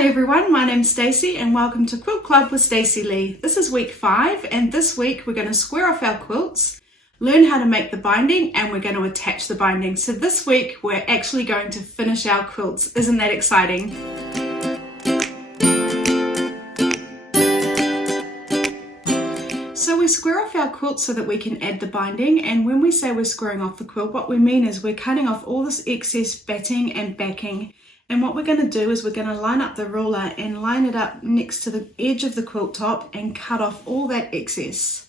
Hi everyone, my name's Stacey and welcome to Quilt Club with Stacey Lee. This is week 5 and this week we're going to square off our quilts, learn how to make the binding, and we're going to attach the binding. So this week we're actually going to finish our quilts. Isn't that exciting? So we square off our quilt so that we can add the binding, and when we say we're squaring off the quilt, what we mean is we're cutting off all this excess batting and backing. And what we're going to do is we're going to line up the ruler and line it up next to the edge of the quilt top and cut off all that excess.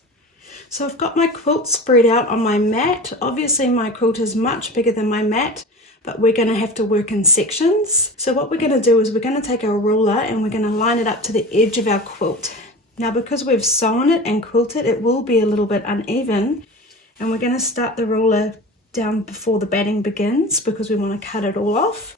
So I've got my quilt spread out on my mat. Obviously my quilt is much bigger than my mat, but we're going to have to work in sections. So what we're going to do is we're going to take our ruler and we're going to line it up to the edge of our quilt. Now because we've sewn it and quilted, it will be a little bit uneven, and we're going to start the ruler down before the batting begins because we want to cut it all off.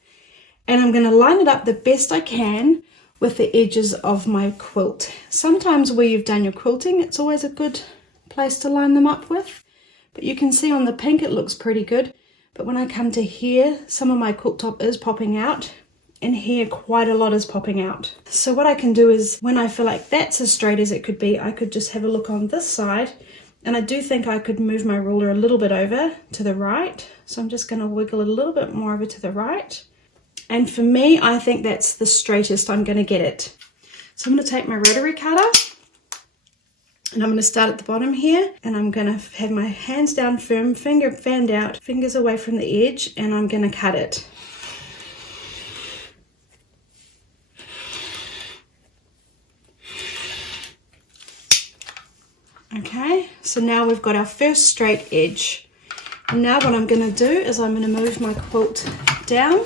And I'm going to line it up the best I can with the edges of my quilt. Sometimes where you've done your quilting, it's always a good place to line them up with. But you can see on the pink it looks pretty good. But when I come to here, some of my quilt top is popping out. And here quite a lot is popping out. So what I can do is, when I feel like that's as straight as it could be, I could just have a look on this side. And I do think I could move my ruler a little bit over to the right. So I'm just going to wiggle it a little bit more over to the right. And for me, I think that's the straightest I'm going to get it. So I'm going to take my rotary cutter and I'm going to start at the bottom here, and I'm going to have my hands down firm, finger fanned out, fingers away from the edge, and I'm going to cut it. Okay, so now we've got our first straight edge. And now what I'm going to do is I'm going to move my quilt down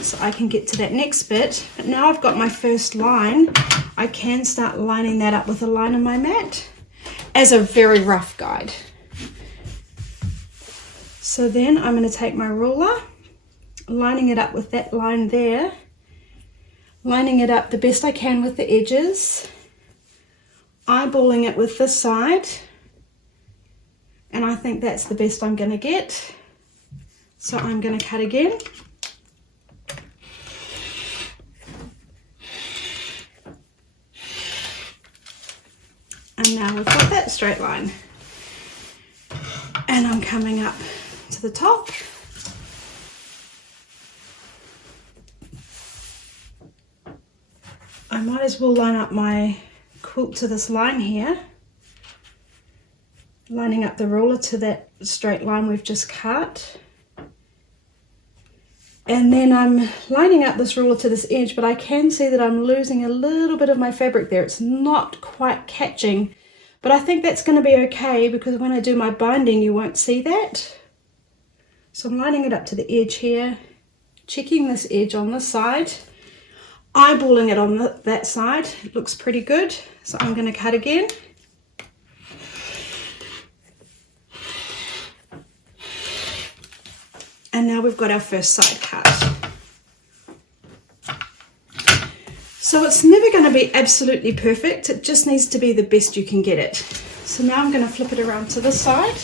so I can get to that next bit. But now I've got my first line, I can start lining that up with a line on my mat as a very rough guide. So then I'm going to take my ruler, lining it up with that line there, lining it up the best I can with the edges, eyeballing it with this side, and I think that's the best I'm going to get. So I'm going to cut again. And now we've got that straight line. And I'm coming up to the top. I might as well line up my quilt to this line here. Lining up the ruler to that straight line we've just cut. And then I'm lining up this ruler to this edge, but I can see that I'm losing a little bit of my fabric there. It's not quite catching, but I think that's going to be okay because when I do my binding, you won't see that. So I'm lining it up to the edge here, checking this edge on this side, eyeballing it on that side. It looks pretty good. So I'm going to cut again. And now we've got our first side cut. So it's never going to be absolutely perfect. It just needs to be the best you can get it. So now I'm going to flip it around to this side.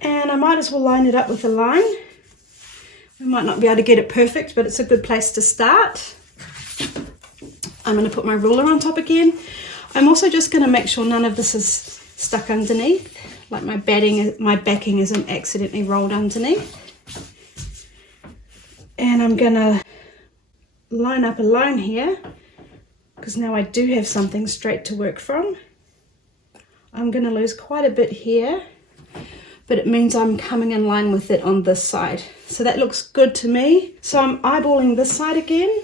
And I might as well line it up with a line. We might not be able to get it perfect, but it's a good place to start. I'm going to put my ruler on top again. I'm also just going to make sure none of this is stuck underneath, like my backing isn't accidentally rolled underneath. And I'm going to line up a line here because now I do have something straight to work from. I'm going to lose quite a bit here, but it means I'm coming in line with it on this side. So that looks good to me. So I'm eyeballing this side again.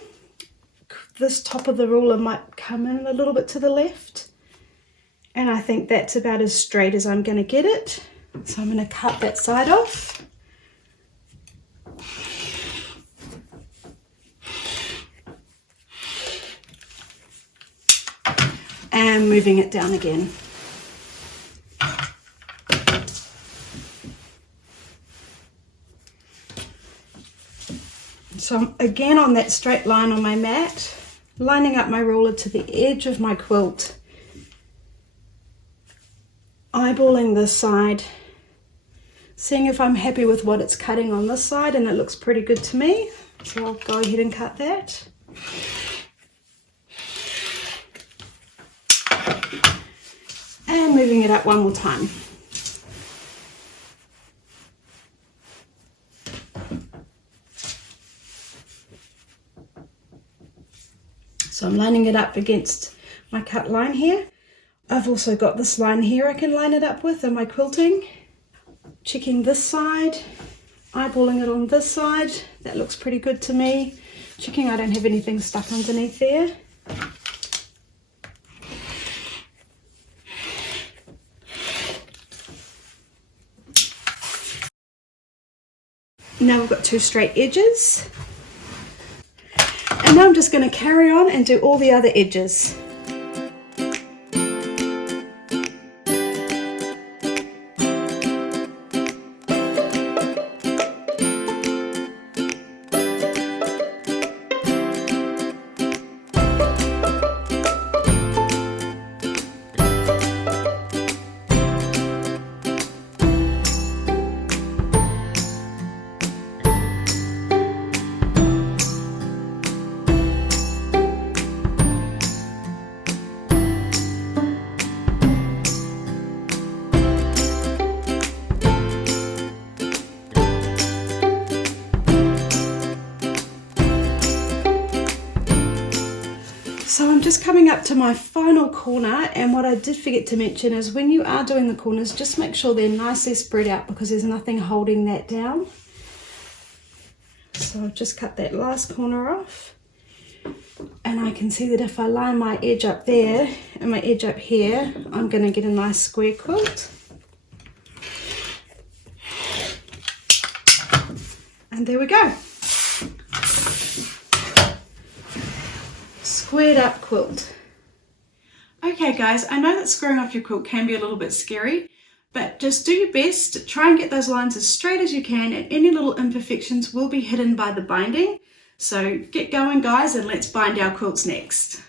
This top of the ruler might come in a little bit to the left. And I think that's about as straight as I'm going to get it. So I'm going to cut that side off. And moving it down again. So I'm again on that straight line on my mat, lining up my ruler to the edge of my quilt, eyeballing this side, seeing if I'm happy with what it's cutting on this side, and it looks pretty good to me. So I'll go ahead and cut that. And moving it up one more time. So I'm lining it up against my cut line here. I've also got this line here I can line it up with in my quilting. Checking this side, eyeballing it on this side. That looks pretty good to me. Checking I don't have anything stuck underneath there. Now we've got two straight edges. And now I'm just going to carry on and do all the other edges. So I'm just coming up to my final corner, and what I did forget to mention is when you are doing the corners, just make sure they're nicely spread out because there's nothing holding that down. So I've just cut that last corner off, and I can see that if I line my edge up there and my edge up here, I'm going to get a nice square quilt. And there we go. Squared up quilt. Okay guys, I know that squaring off your quilt can be a little bit scary, but just do your best, try and get those lines as straight as you can, and any little imperfections will be hidden by the binding. So get going guys, and let's bind our quilts next.